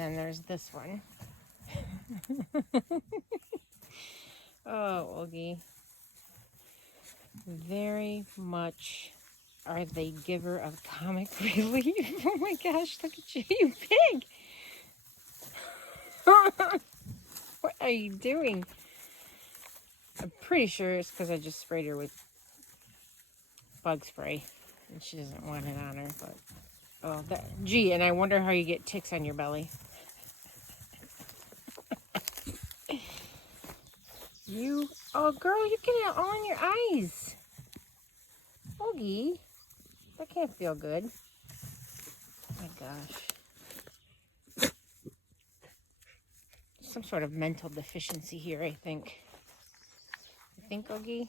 then there's this one. Oh, Olgie. Very much are they giver of comic relief. Oh my gosh, look at you, you pig! What are you doing? I'm pretty sure it's because I just sprayed her with bug spray and she doesn't want it on her, but oh, gee, and I wonder how you get ticks on your belly. Oh girl, you're getting it all in your eyes. Olgie, that can't feel good. Oh my gosh. Some sort of mental deficiency here, I think. You think, Olgie?